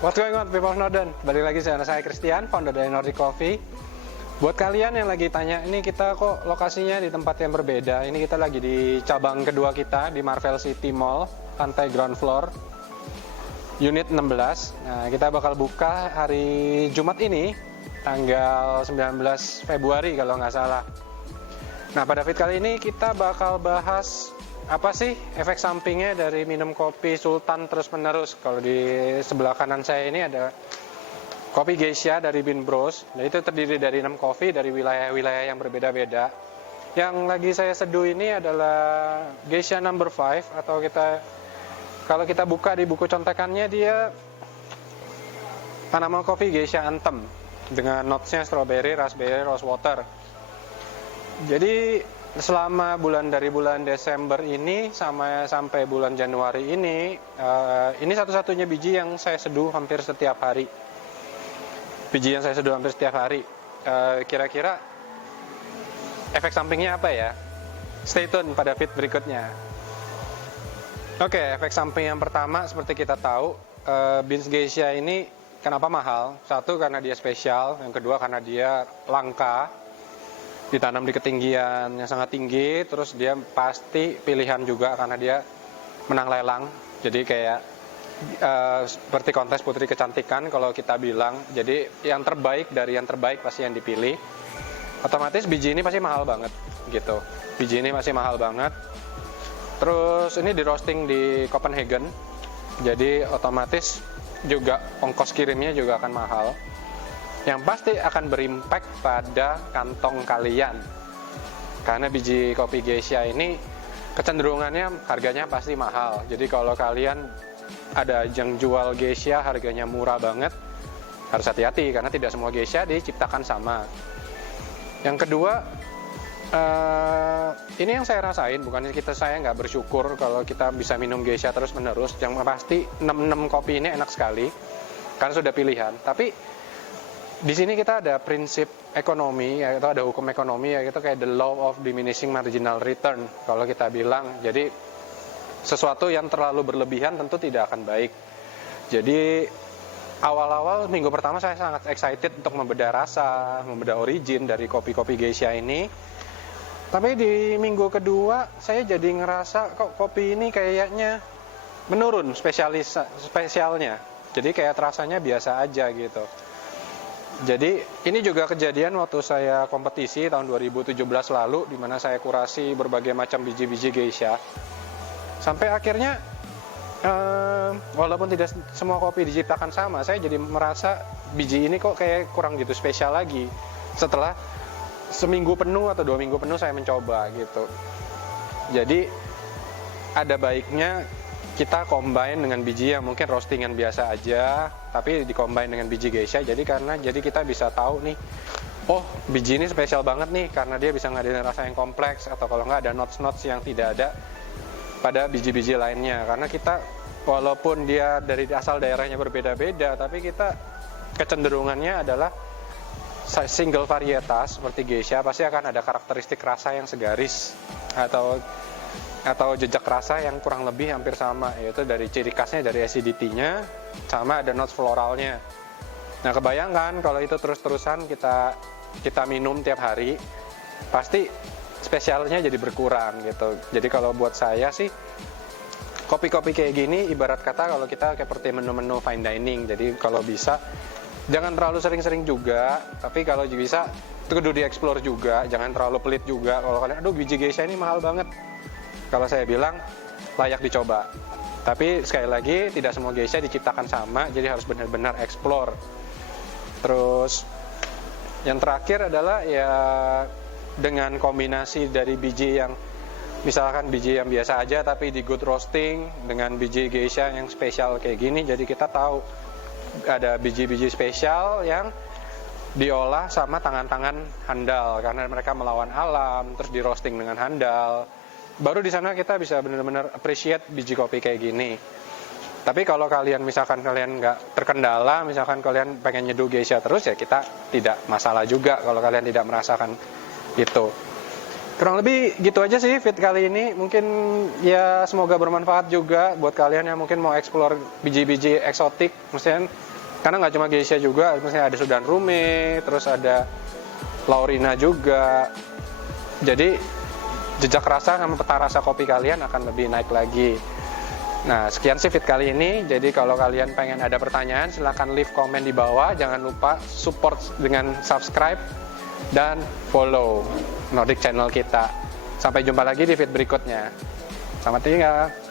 What's going on people of Northern? Balik lagi saya Christian, founder dari Nordic Coffee. Buat kalian yang lagi tanya, ini kita kok lokasinya di tempat yang berbeda. Ini kita lagi di cabang kedua kita di Marvel City Mall, lantai ground floor, unit 16. Nah, kita bakal buka hari Jumat ini, tanggal 19 Februari kalau nggak salah. Nah, pada video kali ini kita bakal bahas apa sih efek sampingnya dari minum kopi Sultan terus menerus. Kalau di sebelah kanan saya ini ada kopi Geisha dari Bean Bros. Nah, itu terdiri dari 6 kopi dari wilayah-wilayah yang berbeda-beda. Yang lagi saya seduh ini adalah Geisha number 5, atau kalau kita buka di buku contekannya, dia nama kopi Geisha Anthem dengan notesnya strawberry, raspberry, rose water. Jadi selama dari bulan Desember ini sampai bulan Januari ini satu-satunya biji yang saya seduh hampir setiap hari. Kira-kira efek sampingnya apa ya? Stay tune pada feed berikutnya. Oke, efek samping yang pertama seperti kita tahu, beans Geisha ini kenapa mahal? Satu, karena dia spesial. Yang kedua, karena dia langka, ditanam di ketinggian yang sangat tinggi. Terus dia pasti pilihan juga karena dia menang lelang. Jadi kayak seperti kontes putri kecantikan kalau kita bilang. Jadi yang terbaik dari yang terbaik pasti yang dipilih. Otomatis biji ini pasti mahal banget gitu. Biji ini masih mahal banget. Terus ini di roasting di Copenhagen. Jadi otomatis juga ongkos kirimnya juga akan mahal. Yang pasti akan berimpact pada kantong kalian. Karena biji kopi Geisha ini kecenderungannya harganya pasti mahal. Jadi kalau kalian ada yang jual Geisha harganya murah banget, harus hati-hati karena tidak semua Geisha diciptakan sama. Yang kedua, ini yang saya rasain, bukannya saya nggak bersyukur kalau kita bisa minum Geisha terus menerus. Yang pasti 6 kopi ini enak sekali karena sudah pilihan. Tapi di sini kita ada prinsip ekonomi, yaitu ada hukum ekonomi, yaitu kayak the law of diminishing marginal return kalau kita bilang. Jadi sesuatu yang terlalu berlebihan tentu tidak akan baik. Jadi awal-awal minggu pertama saya sangat excited untuk membedah rasa, membedah origin dari kopi-kopi Geisha ini. Tapi di minggu kedua saya jadi ngerasa kok kopi ini kayaknya menurun spesialnya. Jadi kayak rasanya biasa aja gitu. Jadi ini juga kejadian waktu saya kompetisi tahun 2017 lalu, di mana saya kurasi berbagai macam biji-biji Geisha. Sampai akhirnya walaupun tidak semua kopi diciptakan sama, saya jadi merasa biji ini kok kayak kurang gitu spesial lagi. Setelah seminggu penuh atau 2 minggu penuh saya mencoba gitu. Jadi ada baiknya kita combine dengan biji yang mungkin roastingan biasa aja, tapi di-combine dengan biji Geisha. Jadi kita bisa tahu nih, oh biji ini spesial banget nih karena dia bisa ngadain rasa yang kompleks, atau kalau nggak ada notes-notes yang tidak ada pada biji-biji lainnya. Karena kita walaupun dia dari asal daerahnya berbeda-beda, tapi kita kecenderungannya adalah single varietas seperti Geisha pasti akan ada karakteristik rasa yang segaris atau jejak rasa yang kurang lebih hampir sama, yaitu dari ciri khasnya dari acidity-nya sama ada notes floralnya. Nah, kebayangkan kalau itu terus-terusan kita minum tiap hari, pasti spesialnya jadi berkurang gitu. Jadi kalau buat saya sih kopi-kopi kayak gini ibarat kata kalau kita seperti menu-menu fine dining. Jadi kalau bisa jangan terlalu sering-sering juga, tapi kalau bisa itu kudu di-explore juga, jangan terlalu pelit juga. Kalau kalian aduh biji Geisha ini mahal banget, kalau saya bilang layak dicoba. Tapi sekali lagi tidak semua Geisha diciptakan sama, jadi harus benar-benar explore. Terus yang terakhir adalah ya dengan kombinasi dari biji yang misalkan biji yang biasa aja tapi di good roasting dengan biji Geisha yang spesial kayak gini, jadi kita tahu ada biji-biji spesial yang diolah sama tangan-tangan handal karena mereka melawan alam, terus di roasting dengan handal. Baru di sana kita bisa benar-benar appreciate biji kopi kayak gini. Tapi kalau misalkan kalian nggak terkendala, misalkan kalian pengen nyeduh Geisha terus, ya kita tidak masalah juga kalau kalian tidak merasakan itu. Kurang lebih gitu aja sih feed kali ini. Mungkin ya semoga bermanfaat juga buat kalian yang mungkin mau explore biji-biji eksotik. Maksudnya karena nggak cuma geisha juga, maksudnya ada Sudan Rumi, terus ada Laurina juga. Jadi jejak rasa sama peta rasa kopi kalian akan lebih naik lagi. Nah, sekian sih feed kali ini. Jadi kalau kalian pengen ada pertanyaan, silahkan leave komen di bawah. Jangan lupa support dengan subscribe dan follow Nordic Channel kita. Sampai jumpa lagi di feed berikutnya. Selamat tinggal.